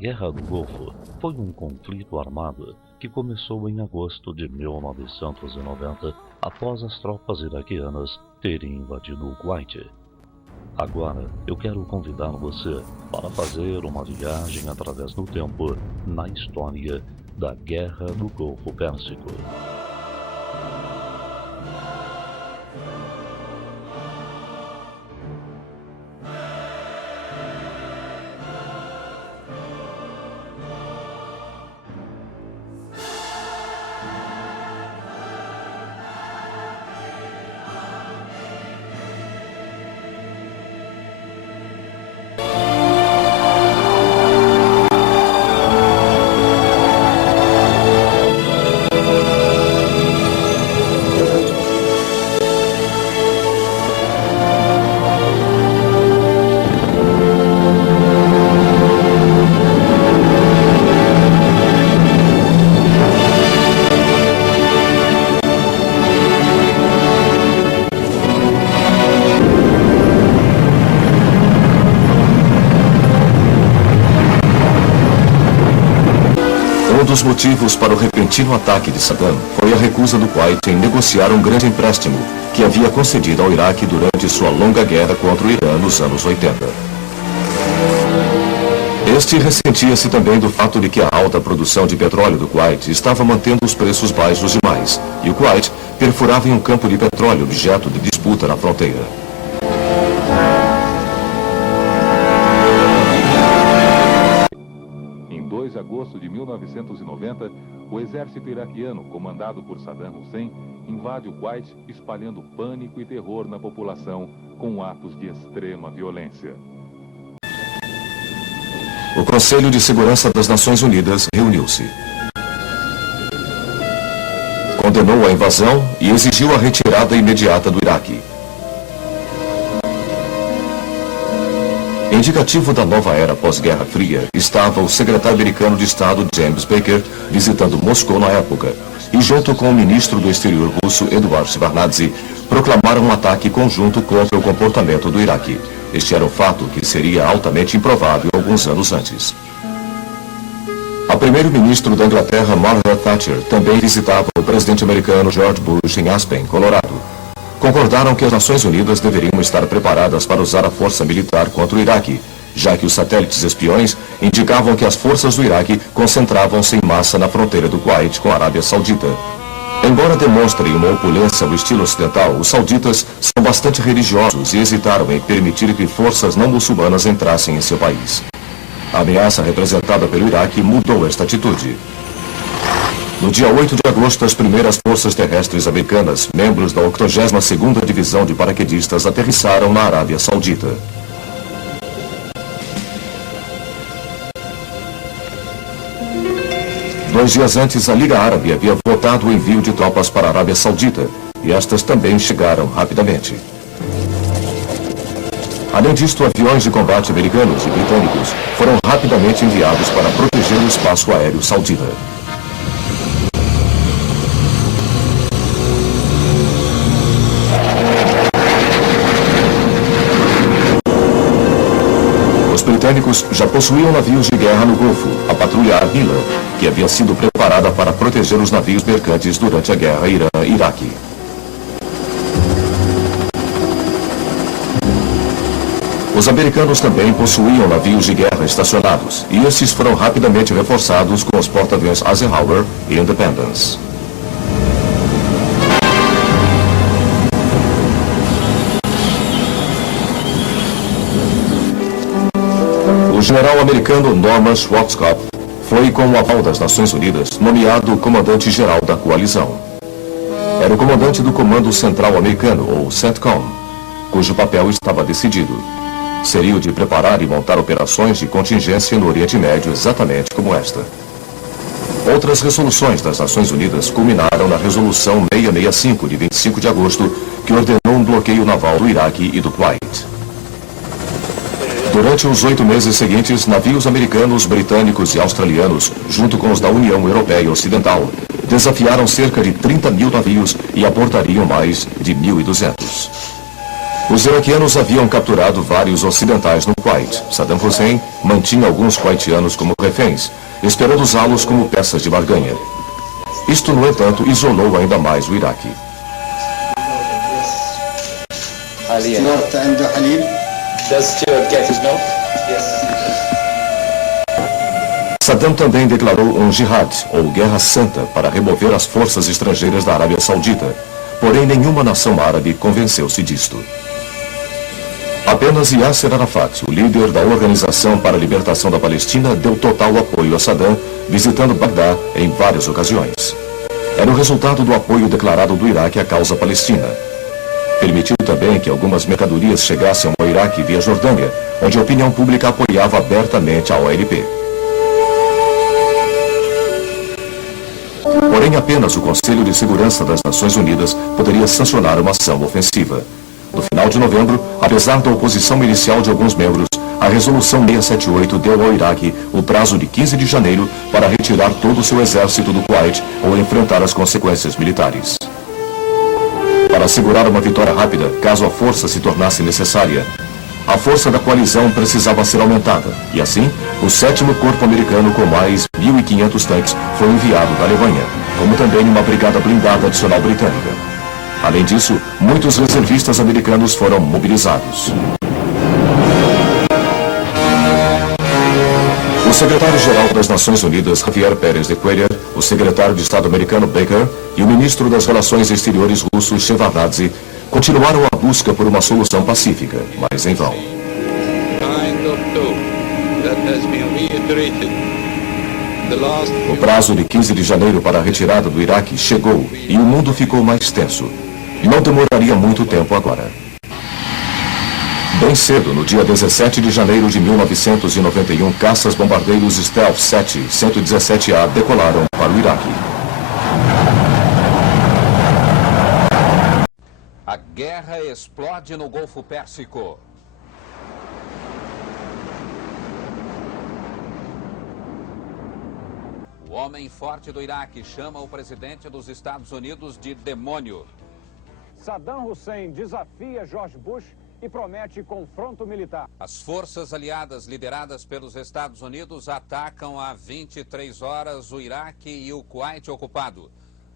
Guerra do Golfo foi um conflito armado que começou em agosto de 1990 após as tropas iraquianas terem invadido o Kuwait. Agora eu quero convidar você para fazer uma viagem através do tempo na história da Guerra do Golfo Pérsico. Um dos motivos para o repentino ataque de Saddam foi a recusa do Kuwait em negociar um grande empréstimo que havia concedido ao Iraque durante sua longa guerra contra o Irã nos anos 80. Este ressentia-se também do fato de que a alta produção de petróleo do Kuwait estava mantendo os preços baixos demais, e o Kuwait perfurava em um campo de petróleo objeto de disputa na fronteira. Em 2 de agosto de 1990, o exército iraquiano, comandado por Saddam Hussein, invade o Kuwait, espalhando pânico e terror na população com atos de extrema violência. O Conselho de Segurança das Nações Unidas reuniu-se. Condenou a invasão e exigiu a retirada imediata do Iraque. Indicativo da nova era pós-Guerra Fria, estava o secretário americano de Estado James Baker visitando Moscou na época, e junto com o ministro do Exterior russo Eduard Shevardnadze, proclamaram um ataque conjunto contra o comportamento do Iraque. Este era um fato que seria altamente improvável alguns anos antes. A primeiro-ministro da Inglaterra, Margaret Thatcher, também visitava o presidente americano George Bush em Aspen, Colorado. Concordaram que as Nações Unidas deveriam estar preparadas para usar a força militar contra o Iraque, já que os satélites espiões indicavam que as forças do Iraque concentravam-se em massa na fronteira do Kuwait com a Arábia Saudita. Embora demonstrem uma opulência ao estilo ocidental, os sauditas são bastante religiosos e hesitaram em permitir que forças não muçulmanas entrassem em seu país. A ameaça representada pelo Iraque mudou esta atitude. No dia 8 de agosto, as primeiras forças terrestres americanas, membros da 82ª Divisão de Paraquedistas, aterrissaram na Arábia Saudita. Dois dias antes, a Liga Árabe havia votado o envio de tropas para a Arábia Saudita, e estas também chegaram rapidamente. Além disto, aviões de combate americanos e britânicos foram rapidamente enviados para proteger o espaço aéreo saudita. Os britânicos já possuíam navios de guerra no Golfo, a patrulha Armila, que havia sido preparada para proteger os navios mercantes durante a guerra Irã-Iraque. Os americanos também possuíam navios de guerra estacionados, e esses foram rapidamente reforçados com os porta-aviões Eisenhower e Independence. O general americano Norman Schwarzkopf foi, com o aval das Nações Unidas, nomeado comandante-geral da coalizão. Era o comandante do Comando Central Americano, ou CENTCOM, cujo papel estava decidido. Seria o de preparar e montar operações de contingência no Oriente Médio exatamente como esta. Outras resoluções das Nações Unidas culminaram na Resolução 665, de 25 de agosto, que ordenou um bloqueio naval do Iraque e do Kuwait. Durante os 8 meses seguintes, navios americanos, britânicos e australianos, junto com os da União Europeia Ocidental, desafiaram cerca de 30 mil navios e aportariam mais de 1.200. Os iraquianos haviam capturado vários ocidentais no Kuwait. Saddam Hussein mantinha alguns kuwaitianos como reféns, esperando usá-los como peças de barganha. Isto, no entanto, isolou ainda mais o Iraque. Saddam também declarou um jihad, ou guerra santa, para remover as forças estrangeiras da Arábia Saudita. Porém, nenhuma nação árabe convenceu-se disto. Apenas Yasser Arafat, o líder da Organização para a Libertação da Palestina, deu total apoio a Saddam, visitando Bagdá em várias ocasiões. Era o resultado do apoio declarado do Iraque à causa palestina. Permitiu também que algumas mercadorias chegassem ao Iraque via Jordânia, onde a opinião pública apoiava abertamente a OLP. Porém, apenas o Conselho de Segurança das Nações Unidas poderia sancionar uma ação ofensiva. No final de novembro, apesar da oposição inicial de alguns membros, a Resolução 678 deu ao Iraque o prazo de 15 de janeiro para retirar todo o seu exército do Kuwait ou enfrentar as consequências militares. Para assegurar uma vitória rápida, caso a força se tornasse necessária, a força da coalizão precisava ser aumentada, e assim, o 7º Corpo Americano com mais 1.500 tanques foi enviado da Alemanha, como também uma brigada blindada adicional britânica. Além disso, muitos reservistas americanos foram mobilizados. O secretário-geral das Nações Unidas, Javier Pérez de Cuellar, o secretário de Estado americano Baker e o ministro das Relações Exteriores russo Shevardnadze continuaram a busca por uma solução pacífica, mas em vão. O prazo de 15 de janeiro para a retirada do Iraque chegou e o mundo ficou mais tenso. Não demoraria muito tempo agora. Bem cedo, no dia 17 de janeiro de 1991, caças-bombardeiros Stealth 7-117A decolaram para o Iraque. A guerra explode no Golfo Pérsico. O homem forte do Iraque chama o presidente dos Estados Unidos de demônio. Saddam Hussein desafia George Bush e promete confronto militar. As forças aliadas lideradas pelos Estados Unidos atacam há 23 horas o Iraque e o Kuwait ocupado.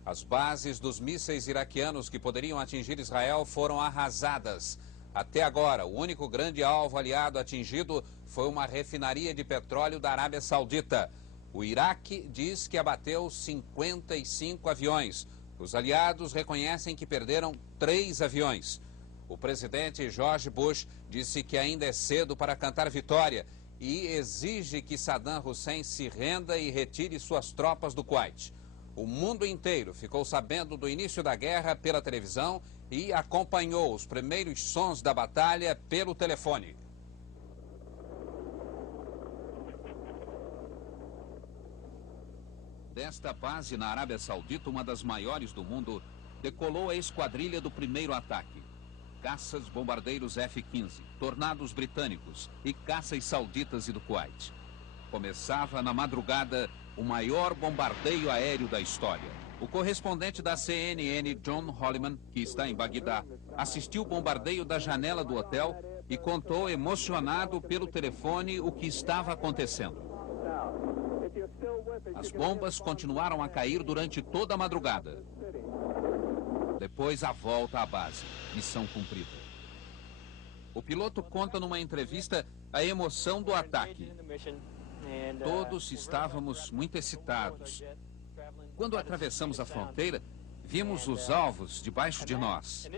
As bases dos mísseis iraquianos que poderiam atingir Israel foram arrasadas. Até agora, o único grande alvo aliado atingido foi uma refinaria de petróleo da Arábia Saudita. O Iraque diz que abateu 55 aviões. Os aliados reconhecem que perderam 3 aviões. O presidente George Bush disse que ainda é cedo para cantar vitória e exige que Saddam Hussein se renda e retire suas tropas do Kuwait. O mundo inteiro ficou sabendo do início da guerra pela televisão e acompanhou os primeiros sons da batalha pelo telefone. Desta base na Arábia Saudita, uma das maiores do mundo, decolou a esquadrilha do primeiro ataque. Caças bombardeiros F-15, tornados britânicos e caças sauditas e do Kuwait. Começava na madrugada o maior bombardeio aéreo da história. O correspondente da CNN, John Holliman, que está em Bagdá, assistiu o bombardeio da janela do hotel e contou emocionado pelo telefone o que estava acontecendo. As bombas continuaram a cair durante toda a madrugada. Depois a volta à base. Missão cumprida. O piloto conta numa entrevista a emoção do ataque. Todos estávamos muito excitados. Quando atravessamos a fronteira, vimos os alvos debaixo de nós.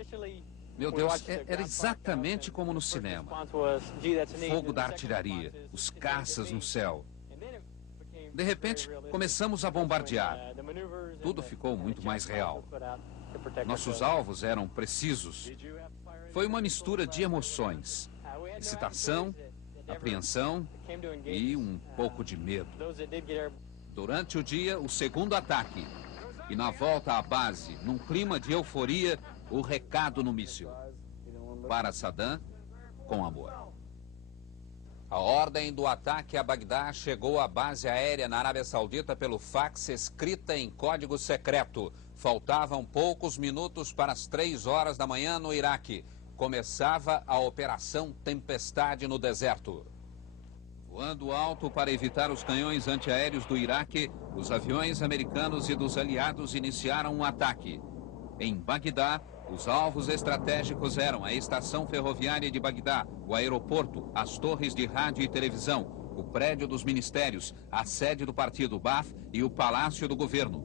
Meu Deus, era exatamente como no cinema. Fogo da artilharia, os caças no céu. De repente, começamos a bombardear. Tudo ficou muito mais real. Nossos alvos eram precisos. Foi uma mistura de emoções. Excitação, apreensão e um pouco de medo. Durante o dia, o segundo ataque. E na volta à base, num clima de euforia, o recado no míssil. Para Saddam, com amor. A ordem do ataque a Bagdá chegou à base aérea na Arábia Saudita pelo fax escrita em código secreto. Faltavam poucos minutos para as 3 horas da manhã no Iraque. começava a Operação Tempestade no deserto. Voando alto para evitar os canhões antiaéreos do Iraque, os aviões americanos e dos aliados iniciaram um ataque. Em Bagdá, os alvos estratégicos eram a estação ferroviária de Bagdá, o aeroporto, as torres de rádio e televisão, o prédio dos ministérios, a sede do partido Baath e o palácio do governo.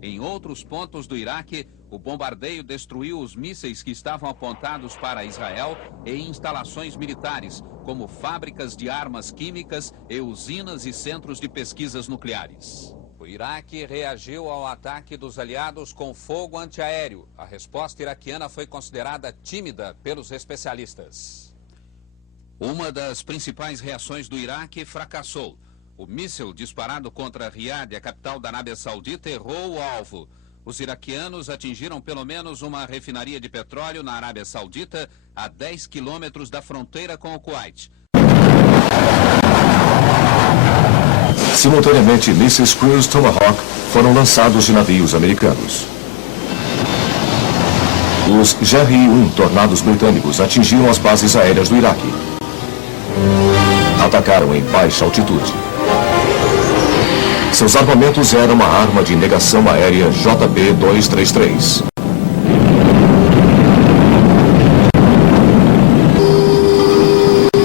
Em outros pontos do Iraque, o bombardeio destruiu os mísseis que estavam apontados para Israel e instalações militares, como fábricas de armas químicas e usinas e centros de pesquisas nucleares. O Iraque reagiu ao ataque dos aliados com fogo antiaéreo. A resposta iraquiana foi considerada tímida pelos especialistas. Uma das principais reações do Iraque fracassou. O míssil disparado contra Riad, a capital da Arábia Saudita, errou o alvo. Os iraquianos atingiram pelo menos uma refinaria de petróleo na Arábia Saudita, a 10 quilômetros da fronteira com o Kuwait. Simultaneamente, mísseis Cruise Tomahawk foram lançados de navios americanos. Os GRI-1 Tornados britânicos atingiram as bases aéreas do Iraque. Atacaram em baixa altitude. Seus armamentos eram uma arma de negação aérea JB-233.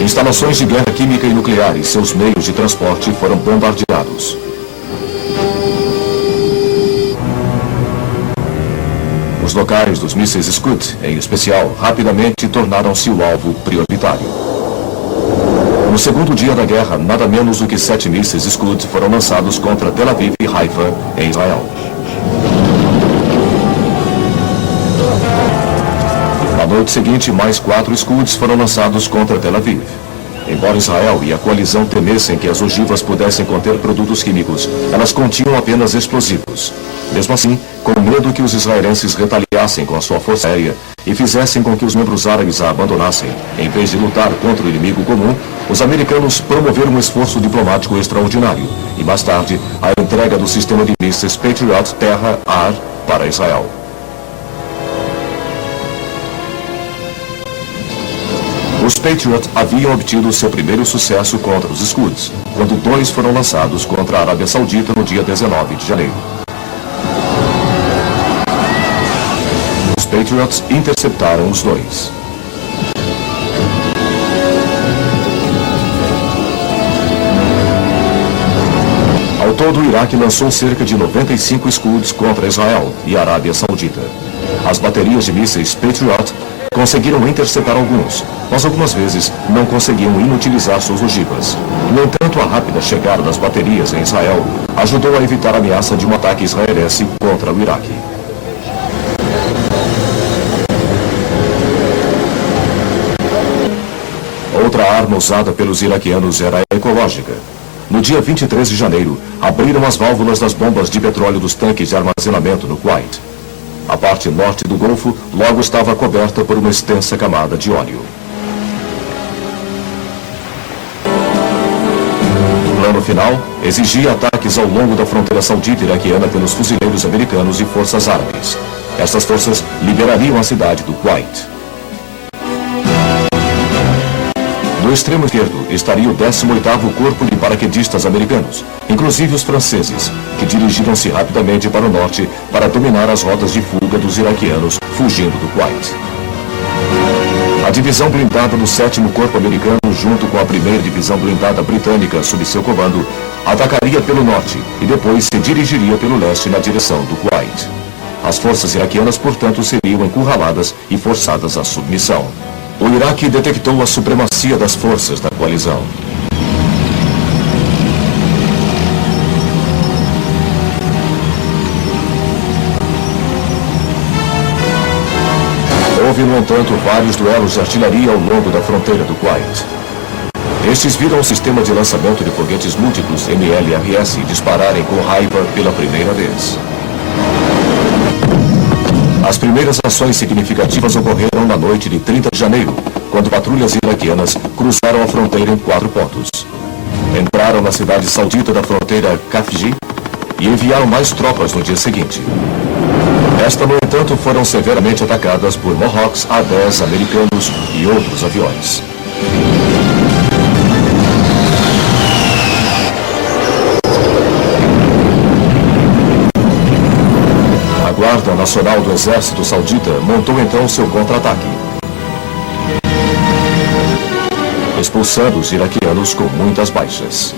Instalações de guerra química e nuclear e seus meios de transporte foram bombardeados. Os locais dos mísseis Scud, em especial, rapidamente tornaram-se o alvo prioritário. No segundo dia da guerra, nada menos do que 7 mísseis Scud foram lançados contra Tel Aviv e Haifa, em Israel. Na noite seguinte, mais 4 Scuds foram lançados contra Tel Aviv. Embora Israel e a coalizão temessem que as ogivas pudessem conter produtos químicos, elas continham apenas explosivos. Mesmo assim, com medo que os israelenses retaliassem com a sua força aérea e fizessem com que os membros árabes a abandonassem, em vez de lutar contra o inimigo comum, os americanos promoveram um esforço diplomático extraordinário e, mais tarde, a entrega do sistema de mísseis Patriot terra-ar para Israel. Os Patriot haviam obtido seu primeiro sucesso contra os Scuds, quando 2 foram lançados contra a Arábia Saudita no dia 19 de janeiro. Os Patriots interceptaram os 2. Ao todo, o Iraque lançou cerca de 95 Scuds contra Israel e a Arábia Saudita. As baterias de mísseis Patriot conseguiram interceptar alguns, mas algumas vezes não conseguiam inutilizar suas ogivas. No entanto, a rápida chegada das baterias em Israel ajudou a evitar a ameaça de um ataque israelense contra o Iraque. Outra arma usada pelos iraquianos era a ecológica. No dia 23 de janeiro, abriram as válvulas das bombas de petróleo dos tanques de armazenamento no Kuwait. A parte norte do Golfo logo estava coberta por uma extensa camada de óleo. O plano final exigia ataques ao longo da fronteira saudita iraquiana pelos fuzileiros americanos e forças árabes. Essas forças liberariam a cidade do Kuwait. No extremo esquerdo estaria o 18º Corpo de Paraquedistas americanos, inclusive os franceses, que dirigiram-se rapidamente para o norte para dominar as rotas de fuga dos iraquianos fugindo do Kuwait. A divisão blindada do 7º Corpo americano, junto com a 1ª Divisão blindada britânica sob seu comando, atacaria pelo norte e depois se dirigiria pelo leste na direção do Kuwait. As forças iraquianas, portanto, seriam encurraladas e forçadas à submissão. O Iraque detectou a supremacia das forças da coalizão. Houve, no entanto, vários duelos de artilharia ao longo da fronteira do Kuwait. Estes viram o sistema de lançamento de foguetes múltiplos MLRS dispararem com raiva pela primeira vez. As primeiras ações significativas ocorreram na noite de 30 de janeiro, quando patrulhas iraquianas cruzaram a fronteira em 4 pontos. Entraram na cidade saudita da fronteira Khafji, e enviaram mais tropas no dia seguinte. Estas, no entanto, foram severamente atacadas por Mohawks A-10 americanos e outros aviões. A Guarda Nacional do Exército Saudita montou então seu contra-ataque, expulsando os iraquianos com muitas baixas.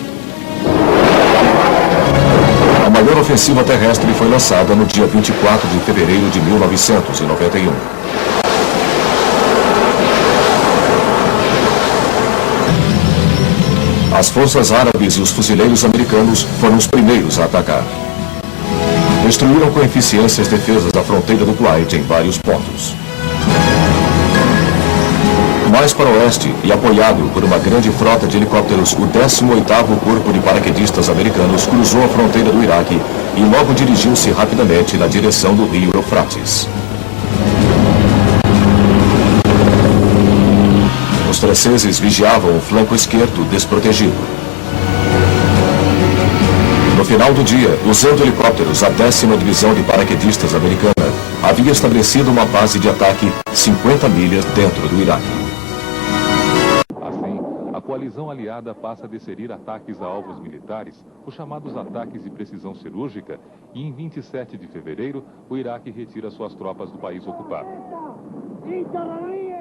A maior ofensiva terrestre foi lançada no dia 24 de fevereiro de 1991. As forças árabes e os fuzileiros americanos foram os primeiros a atacar. Destruíram com eficiência as defesas da fronteira do Kuwait em vários pontos. Mais para o oeste, e apoiado por uma grande frota de helicópteros, o 18º Corpo de Paraquedistas americanos cruzou a fronteira do Iraque e logo dirigiu-se rapidamente na direção do rio Eufrates. Os franceses vigiavam o flanco esquerdo desprotegido. No final do dia, usando helicópteros, a 10ª Divisão de Paraquedistas americana havia estabelecido uma base de ataque 50 milhas dentro do Iraque. A coalizão aliada passa a desferir ataques a alvos militares, os chamados ataques de precisão cirúrgica, e em 27 de fevereiro, o Iraque retira suas tropas do país ocupado.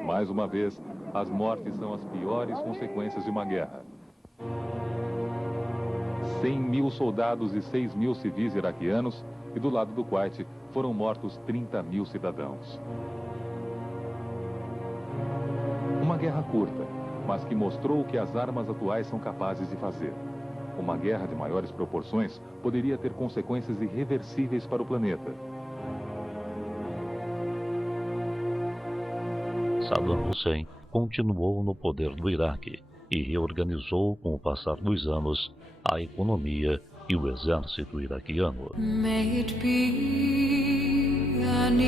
Mais uma vez, as mortes são as piores consequências de uma guerra. 100.000 soldados e 6.000 civis iraquianos, e do lado do Kuwait foram mortos 30.000 cidadãos. Uma guerra curta, mas que mostrou o que as armas atuais são capazes de fazer. Uma guerra de maiores proporções poderia ter consequências irreversíveis para o planeta. Saddam Hussein continuou no poder do Iraque e reorganizou, com o passar dos anos, a economia e o exército iraquiano. May it be an